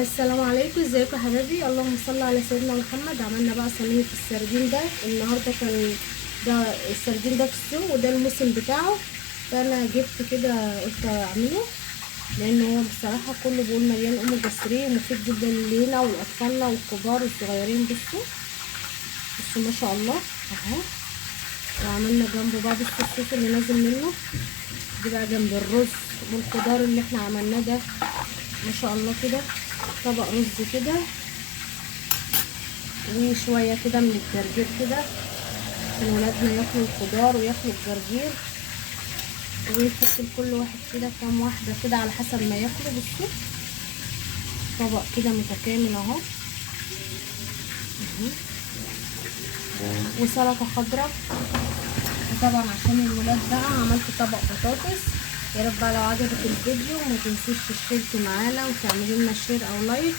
السلام عليكم، ازيكم يا حبايبي؟ اللهم صل على سيدنا محمد. عملنا بقى صينيه السردين ده النهارده. كان ده السردين ده في السوق وده الموسم بتاعه، فانا جبت كده قلت اعمله، لان هو بصراحه كله بيقول مليان اوميجا 3 ومفيد جدا لينا ولاطفالنا والكبار والصغيرين. بصوا ما شاء الله اهو. وعملنا جنبه بقى الصوص اللي نازل منه دي بقى جنب الرز والخضار اللي احنا عملناه ده. ما شاء الله كده طبق رز كده وشويه كده من الجرجير كده عشان ولادنا ياكلوا الخضار وياكلوا الجرجير، ونحط لكل واحد كده كام واحده كده على حسب ما ياكلوا. بصوا طبق كده متكامل اهو. وسلطه خضراء. وطبعا عشان الولاد بقى عملت طبق بطاطس. يا رب بقى لو عجبك الفيديو ما تنسيش تشتركي معانا وتعملي لنا شير او لايك.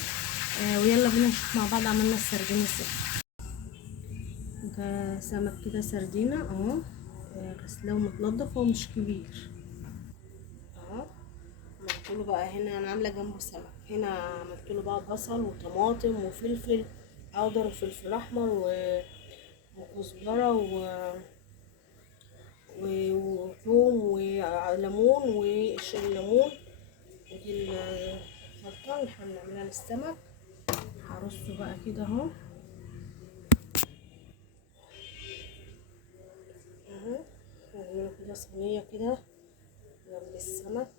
ويلا بينا نشوف مع بعض عملنا السردين ازاي. ده سمك كده سردينة اهو، غسلاه ومتنضف، هو مش كبير اهو. عملتله بقى هنا، انا عامله جنبه سمك هنا، عملتله بقى بصل وطماطم وفلفل اخضر وفلفل احمر وكزبره وثوم وليمون وقشر الليمون. ودي الخلطه اللي احنا بنعملها للسمك. هرصه بقى كده اهو نعمله كده صينيه كده جنب السمك.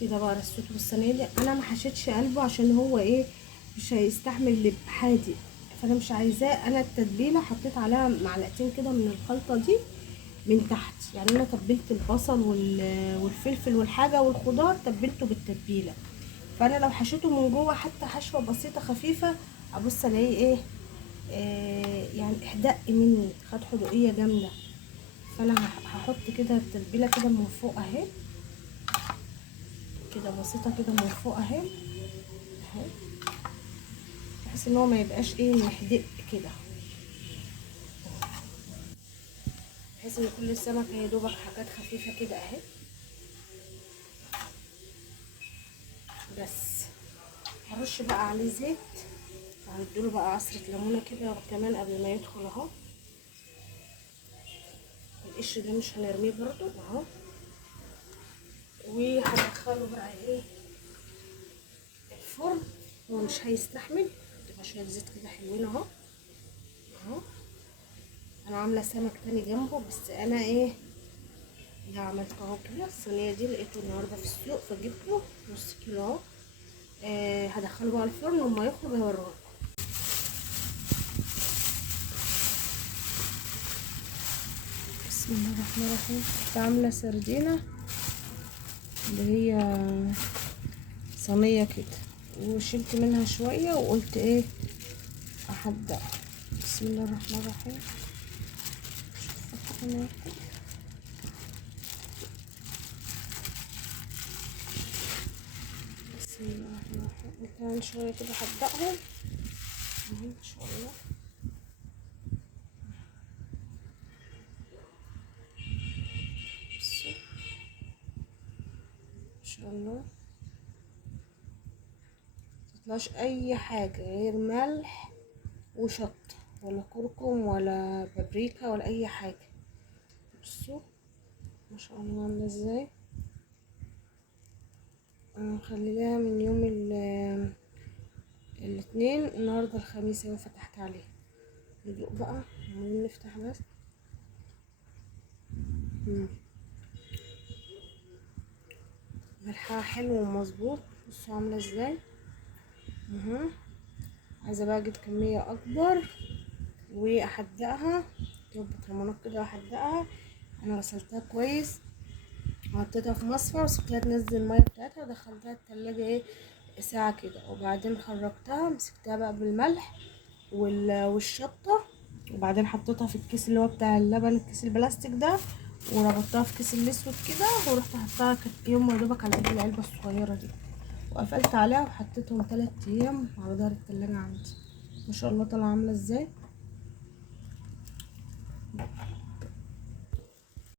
كده بقى رصيته بالصينيه دي. انا ما حشيتش قلبه عشان هو ايه، مش هيستحمل لب حادق، فانا مش عايزاه. انا التتبيله حطيت عليها معلقتين كده من الخلطه دي من تحت، يعني انا تبلت البصل والفلفل والحاجه والخضار تبلته بالتتبيله. فانا لو حشيته من جوه حتى حشوه بسيطه خفيفه ابص الاقيه ايه، يعني احدق مني، خد حدوقيه جامده. فانا هحط كده التتبيله كده من فوق اهي، كده بسيطه كده من فوق اهي اهي، بحيث ان هو ما يبقاش ايه محدق كده، بحيث ان كل السمك يا دوبك حاجات خفيفه كده اهي. بس هرش بقى عليه زيت، هنديله بقى عصره ليمونه كده كمان قبل ما يدخل اهو. القشر ده مش هنرميه برضو اهو. وهدخله بقى ايه الفرن، هو مش هيستحمل. تبقى شويه زيت كده حلوين اهو اهو. انا عامله سمك تاني جنبه، بس انا ايه ده عملت اهو كده. الصينيه دي لقيته النهارده في السوق فجبته نص كيلو اهو. هدخله بقى الفرن وما يخرج هوريهولكم. بسم الله الرحمن الرحيم. كنت عامله سردينه اللي هي صينيه كده، وشلت منها شويه وقلت ايه احدق. بسم الله الرحمن الرحيم. بسم الله الرحمن الرحيم. كمان شويه كده احدقهم ان شاء الله. بصوا ان شاء الله متطلعش اي حاجه غير ملح وشطه ولا كركم ولا بابريكا ولا اي حاجه. بصوا ما شاء الله عامله ازاي. انا مخليها من يوم الاثنين، النهارده الخميس اهو فتحت عليه. ندوق بقى، عمالين نفتح بس. ملحها حلو ومظبوط. بصوا عامله ازاي عايزه بقى اجيب كميه اكبر واحدقها، اجيب برطمانات كده واحدقها. انا غسلتها كويس وحطيتها في مصفى وسبتها تنزل الميه بتاعتها ودخلتها التلاجة ايه ساعه كده، وبعدين خرجتها مسكتها بقى بالملح والشطه، وبعدين حطيتها في الكيس اللي هو بتاع اللبن، الكيس البلاستيك ده، وربطتها في كيس الاسود كده، ورحت حطها. كانت يوم يا دوبك على قد العلبه الصغيره دي. وقفلت عليها وحطيتهم 3 ايام على ظهر التلاجة عندي. ما شاء الله طالعه عامله ازاي.